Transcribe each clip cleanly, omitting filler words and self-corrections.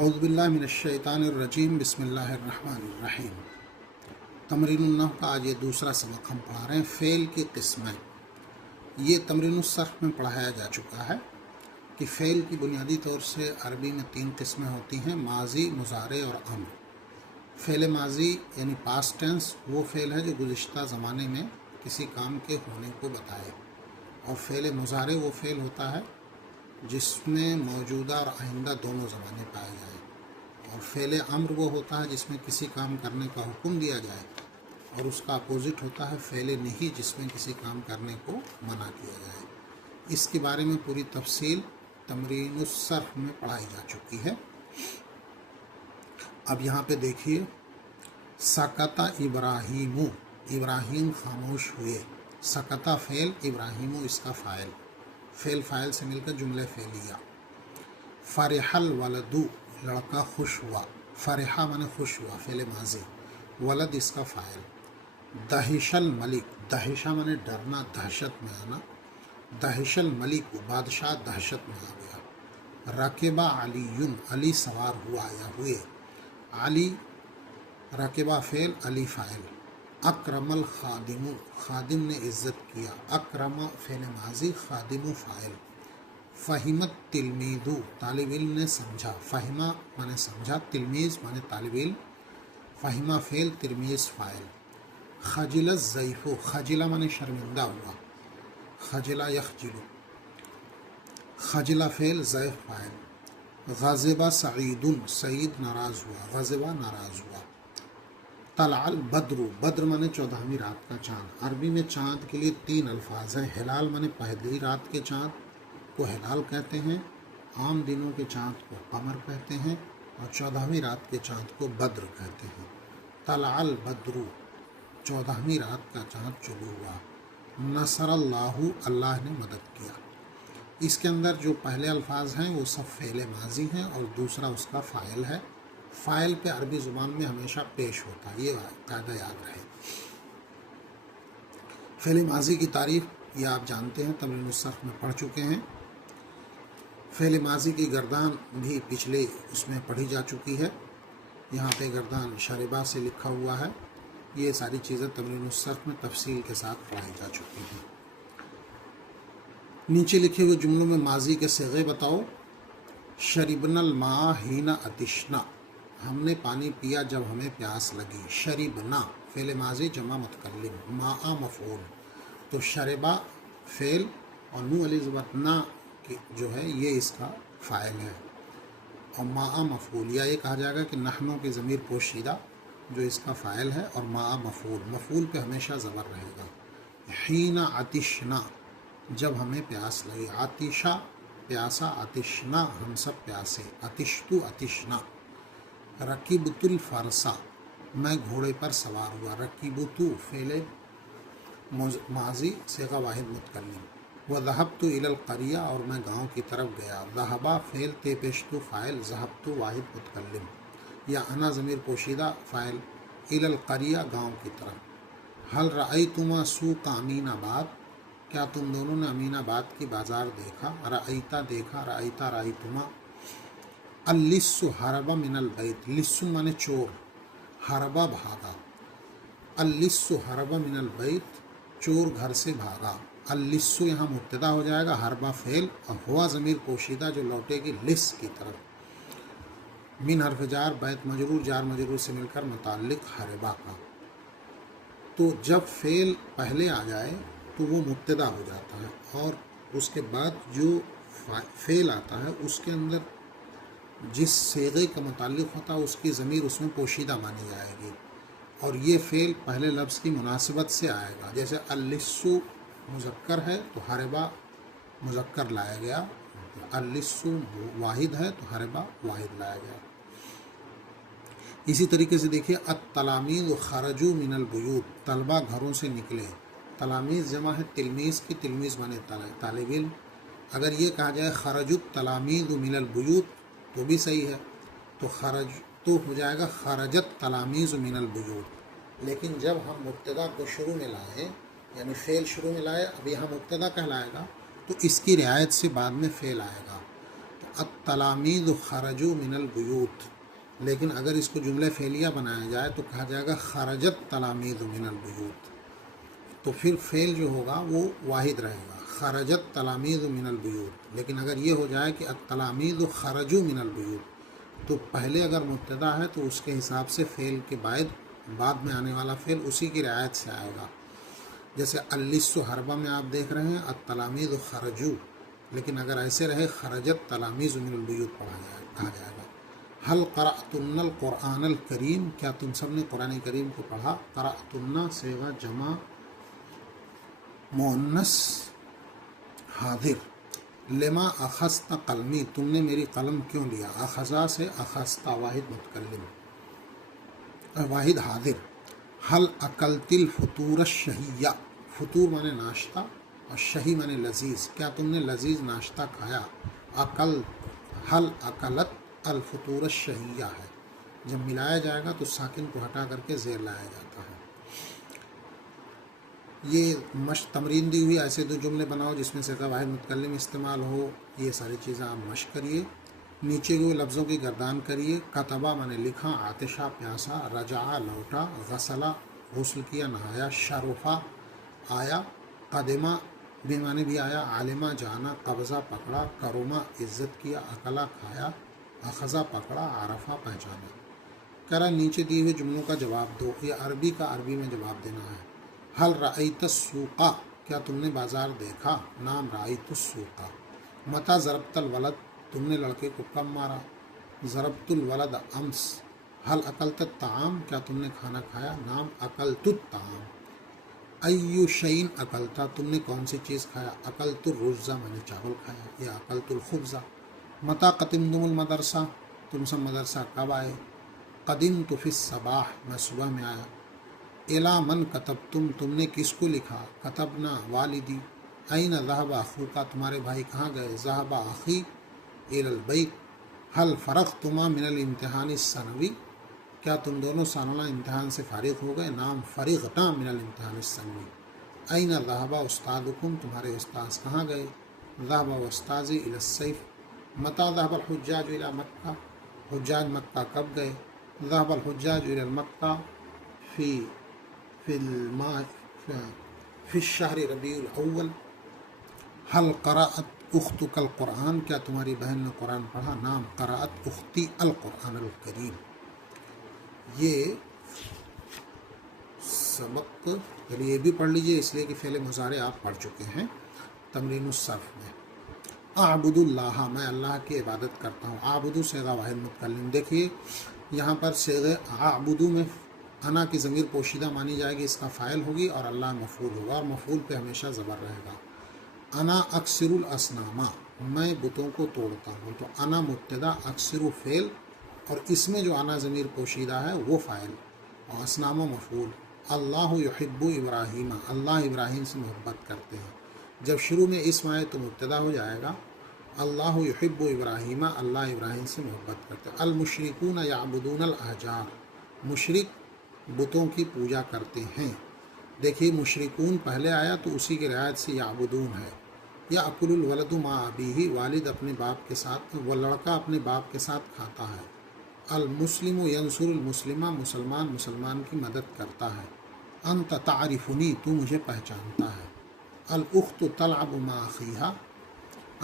اعوذ باللہ من الشیطان الرجیم، بسم اللہ الرحمن الرحیم۔ تمرین النحو کا آج یہ دوسرا سبق ہم پڑھا رہے ہیں، فعل کی قسمیں۔ یہ تمرین الصرف میں پڑھایا جا چکا ہے کہ فعل کی بنیادی طور سے عربی میں 3 قسمیں ہوتی ہیں: ماضی، مضارع اور امر۔ فعل ماضی یعنی پاسٹ ٹینس وہ فعل ہے جو گزشتہ زمانے میں کسی کام کے ہونے کو بتائے، اور فعل مضارع وہ فعل ہوتا ہے جس میں موجودہ اور آئندہ دونوں زمانے پائے جائیں، اور فعل امر وہ ہوتا ہے جس میں کسی کام کرنے کا حکم دیا جائے، اور اس کا اپوزٹ ہوتا ہے فعل نہیں جس میں کسی کام کرنے کو منع کیا جائے۔ اس کے بارے میں پوری تفصیل تمرین الصرف میں پڑھائی جا چکی ہے۔ اب یہاں پہ دیکھیے، سکت ابراہیم، ابراہیم خاموش ہوئے۔ سکت فعل، ابراہیم اس کا فاعل، فعل فاعل سے مل کر جملہ فعلیہ۔ فرح الولد، لڑکا خوش ہوا۔ فرحہ مانے خوش ہوا، فعل ماضی، ولد اس کا فاعل۔ دہش الملک، دہشہ مانے ڈرنا، دہشت میں آنا۔ دہش الملک، بادشاہ دہشت میں آ گیا۔ رکبہ علی، علی سوار ہوا یا ہوئے۔ علی رکبہ فعل، علی فاعل۔ اکرم الخادم، خادم نے عزت کیا۔ اکرم فعل ماضی، خادم فاعل۔ فہمت تلمیذ، طالب علم نے سمجھا۔ فہمہ مانے سمجھا، تلمیذ مانے طالب علم۔ فہمہ فعل، تلمیذ فاعل۔ خجل الضیف، خجلہ مانے شرمندہ ہوا۔ خجلہ یخجل، خجلہ فعل، ضیف فاعل۔ غضب سعید، سعید ناراض ہوا۔ غضب ناراض ہوا۔ طلع البدر، بدر مانے 14ویں رات کا چاند۔ عربی میں چاند کے لیے 3 الفاظ ہیں۔ ہلال مانے پہلی رات کے چاند کو ہلال کہتے ہیں، عام دنوں کے چاند کو قمر کہتے ہیں، اور 14ویں رات کے چاند کو بدر کہتے ہیں۔ طلع البدر، 14ویں رات کا چاند طلوع ہوا۔ نصر اللہ، اللہ نے مدد کیا۔ اس کے اندر جو پہلے الفاظ ہیں وہ سب فعل ماضی ہیں، اور دوسرا اس کا فاعل ہے۔ فاعل پہ عربی زبان میں ہمیشہ پیش ہوتا ہے، یہ قاعدہ یاد رہے۔ فعل ماضی کی تعریف یہ آپ جانتے ہیں، تمرین الصرف میں پڑھ چکے ہیں۔ فعل ماضی کی گردان بھی پچھلے اس میں پڑھی جا چکی ہے۔ یہاں پہ گردان شربا سے لکھا ہوا ہے۔ یہ ساری چیزیں تمرین الصرف میں تفصیل کے ساتھ پڑھائی جا چکی ہیں۔ نیچے لکھے ہوئے جملوں میں ماضی کے صیغے بتاؤ۔ شربنا الماء حین عطشنا، ہم نے پانی پیا جب ہمیں پیاس لگی۔ شربنا فعل ماضی جمع متکلم، ماء مفعول، تو شربا فعل اور نو علی زبر نا جو ہے یہ اس کا فاعل ہے، اور ماء مفعول، یا یہ کہا جائے گا کہ نحنوں کی ضمیر پوشیدہ جو اس کا فاعل ہے، اور ماء مفعول، مفعول پہ ہمیشہ زبر رہے گا۔ حین عطشنا، جب ہمیں پیاس لگی۔ عطشہ پیاسا، عطشنا ہم سب پیاسے۔ عطشتو عطشنا۔ رکبت الفرسا، میں گھوڑے پر سوار ہوا۔ رکبتو فعل ماضی صیغہ واحد متکلم۔ وذهبت الى القریہ، اور میں گاؤں کی طرف گیا۔ ذهبا فعل تے پیشتو فاعل، ذهبت واحد متکلم، یا انا ضمیر پوشیدہ فاعل۔ الى القریہ گاؤں کی طرف۔ هل رأیتما سوق امین آباد، کیا تم دونوں نے امین آباد کی بازار دیکھا؟ رأیتا دیکھا، رأیتا رأیتما۔ اللص ہرب من البیت، لص مانے چور، ہربا بھاگا۔ اللص ہرب من البیت، چور گھر سے بھاگا۔ اللص یہاں مبتدا ہو جائے گا، ہربا فعل، اور ہوا ضمیر پوشیدہ جو لوٹے گی لص کی طرف۔ من حرف جار، بیت مجرور، جار مجرور سے مل کر متعلق ہربا کا۔ تو جب فعل پہلے آ جائے تو وہ مبتدا ہو جاتا ہے، اور اس کے بعد جو فعل آتا ہے اس کے اندر جس صیغے کا متعلق ہوتا ہے اس کی ضمیر اس میں پوشیدہ مانی جائے گی، اور یہ فعل پہلے لفظ کی مناسبت سے آئے گا۔ جیسے اللص مذکر ہے تو ہربا مذکر لایا گیا، اللص واحد ہے تو ہربا واحد لایا گیا۔ اسی طریقے سے دیکھیے، التلامیذ خرجوا من البیوت، طلبہ گھروں سے نکلے۔ تلامیذ جمع ہے تلمیذ کی، تلمیذ مانے طالب علم۔ اگر یہ کہا جائے خرج التلامیذ من البیوت تو بھی صحیح ہے، تو خرج تو ہو جائے گا خرجت تلامیذ من البیوت۔ لیکن جب ہم مبتدا کو شروع میں لائیں، یعنی فعل شروع میں لائے، اب یہاں مبتدا کہلائے گا، تو اس کی رعایت سے بعد میں فعل آئے گا۔ تو التلامیذ خرجوا من البیوت، لیکن اگر اس کو جملہ فعلیہ بنایا جائے تو کہا جائے گا خرجت تلامیذ من البیوت، تو پھر فعل جو ہوگا وہ واحد رہے گا، خرجت تلامیذ من البیوت۔ لیکن اگر یہ ہو جائے کہ التلامیذ خرجوا من البیوت، تو پہلے اگر مبتدا ہے تو اس کے حساب سے فعل کے بعد میں آنے والا فعل اسی کی رعایت سے آئے گا۔ جیسے اللص حربہ میں آپ دیکھ رہے ہیں التلامیذ خرجوا، لیکن اگر ایسے رہے خرجت تلامیذ من البیوت کہا جائے گا۔ حل قرأتن القرآن الکریم، کیا تم سب نے قرآن کریم کو پڑھا؟ قرأتن صیغہ جمع مؤنث حاضر۔ لما اخذت قلمی، تم نے میری قلم کیوں لیا؟ اخذا سے اخذتا واحد متکلم، واحد حاضر۔ حل اکلت الفطور الشہیہ، فطور مانے ناشتہ اور شہی مانے لذیذ، کیا تم نے لذیذ ناشتہ کھایا؟ اکل، حل اکلت الفطور الشہیہ ہے، جب ملایا جائے گا تو ساکن کو ہٹا کر کے زیر لایا جاتا ہے۔ یہ تمرین دی ہوئی، ایسے دو جملے بناؤ جس میں صیغہ واحد متکلم استعمال ہو، یہ ساری چیزیں آپ مشق کریے۔ نیچے ہوئے لفظوں کی گردان کریے۔ کتبہ مانے لکھا، عطشہ پیاسا، رجع لوٹا، غسلہ غسل کیا نہایا، شرفہ آیا، قدمہ بے معنی بھی آیا، علمہ جانا، قبضہ پکڑا، کرمہ عزت کیا، اکلا کھایا، اخذہ پکڑا، عرفہ پہچانا۔ کرا نیچے دیے ہوئے جملوں کا جواب دو، یہ عربی کا عربی میں جواب دینا ہے۔ حل رأیت السوق، کیا تم نے بازار دیکھا؟ نام رأیت السوق۔ متی ضربت الولد، تم نے لڑکے کو کب مارا؟ ضربت الولد امس۔ حل اکلت الطعام، کیا تم نے کھانا کھایا؟ نام اکلت الطعام۔ ای شیء اکلتا، تم نے کون سی چیز کھایا؟ اکلت الرز، میں نے چاول کھایا، یا اکلت الخبز۔ متی قدمتم المدرسہ، تم سب مدرسہ کب آئے؟ قدمت فی الصباح، میں صبح میں آیا۔ الی من کتبتم، تم نے کس کو لکھا؟ کتبنا والدی۔ این ذهب اخوک، تمہارے بھائی کہاں گئے؟ ذهب اخی الی البیت۔ حل فرغتما من الامتحان الثانوی، کیا تم دونوں سالانہ امتحان سے فارغ ہو گئے؟ نام فرغنا من الامتحان الثانوی۔ این ذهب استاذکم، تمہارے استاذ کہاں گئے؟ ذهب استاذی الی الصیف۔ متی ذهب الحجاج الی مکہ، حجاج مکہ کب گئے؟ ذهب الحجاج الی مکہ فی الشہر ربیع الاول۔ حل قرأت اختک القرآن، کیا تمہاری بہن نے قرآن پڑھا؟ نام قرأت اختی القرآن الکریم۔ یہ سبق یہ بھی پڑھ لیجئے، اس لیے کہ فعل مضارع آپ پڑھ چکے ہیں تمرین الصرف میں۔ اعبد اللہ، میں اللہ کی عبادت کرتا ہوں۔ اعبدو صیغہ واحد متکلم۔ دیکھیے یہاں پر صیغہ اعبدو میں انا کی ضمیر پوشیدہ مانی جائے گی، اس کا فاعل ہوگی، اور اللہ مفعول ہوگا، اور مفعول پہ ہمیشہ زبر رہے گا۔ انا اکثر الاسنام، میں بتوں کو توڑتا ہوں، تو انا مبتدا، اکثر فعل، اور اس میں جو انا ضمیر پوشیدہ ہے وہ فاعل، اور اسنام مفعول۔ اللہ یحب ابراہیم، اللہ ابراہیم سے محبت کرتے ہیں۔ جب شروع میں اسم آئے تو مبتدا ہو جائے گا اللہ یحب ابراہیم، اللہ ابراہیم سے محبت کرتے ہیں۔ المشرکون یعبدون الاحجار، مشرک بتوں کی پوجا کرتے ہیں۔ دیکھیے مشرکون پہلے آیا تو اسی کی رعایت سے یعبدون ہے۔ یأکل الولد مع ابیہ، والد اپنے باپ کے ساتھ، وہ لڑکا اپنے باپ کے ساتھ کھاتا ہے۔ المسلم ینصر المسلمہ، مسلمان مسلمان کی مدد کرتا ہے۔ انت تعرفنی، تو مجھے پہچانتا ہے۔ الاخت تلعب مع اخیہا،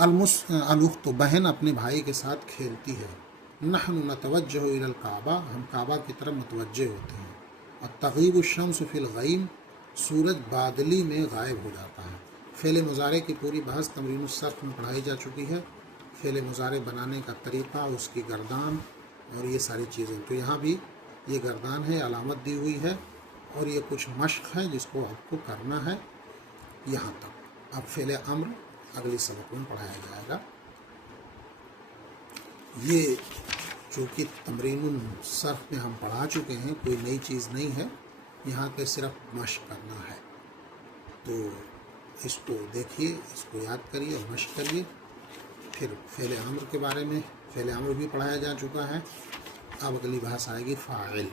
الاخت بہن اپنے بھائی کے ساتھ کھیلتی ہے۔ نحن نتوجہ الی الکعبہ، ہم کعبہ کی طرف متوجہ ہوتے ہیں۔ تغیب الشمس فی الغیم، سورج بادلی میں غائب ہو جاتا ہے۔ فعل مضارع کی پوری بحث تمرین الصرف میں پڑھائی جا چکی ہے، فعل مضارع بنانے کا طریقہ، اس کی گردان اور یہ ساری چیزیں۔ تو یہاں بھی یہ گردان ہے، علامت دی ہوئی ہے، اور یہ کچھ مشق ہے جس کو آپ کو کرنا ہے یہاں تک۔ اب فعل امر اگلی سبق میں پڑھایا جائے گا۔ یہ چونکہ تمرین الصرف میں ہم پڑھا چکے ہیں، کوئی نئی چیز نہیں ہے، یہاں پہ صرف مشق کرنا ہے۔ تو اس کو دیکھیے، اس کو یاد کریے اور مشق کریے۔ پھر فعل امر کے بارے میں، فعل امر بھی پڑھایا جا چکا ہے، اب اگلی بحث آئے گی فاعل۔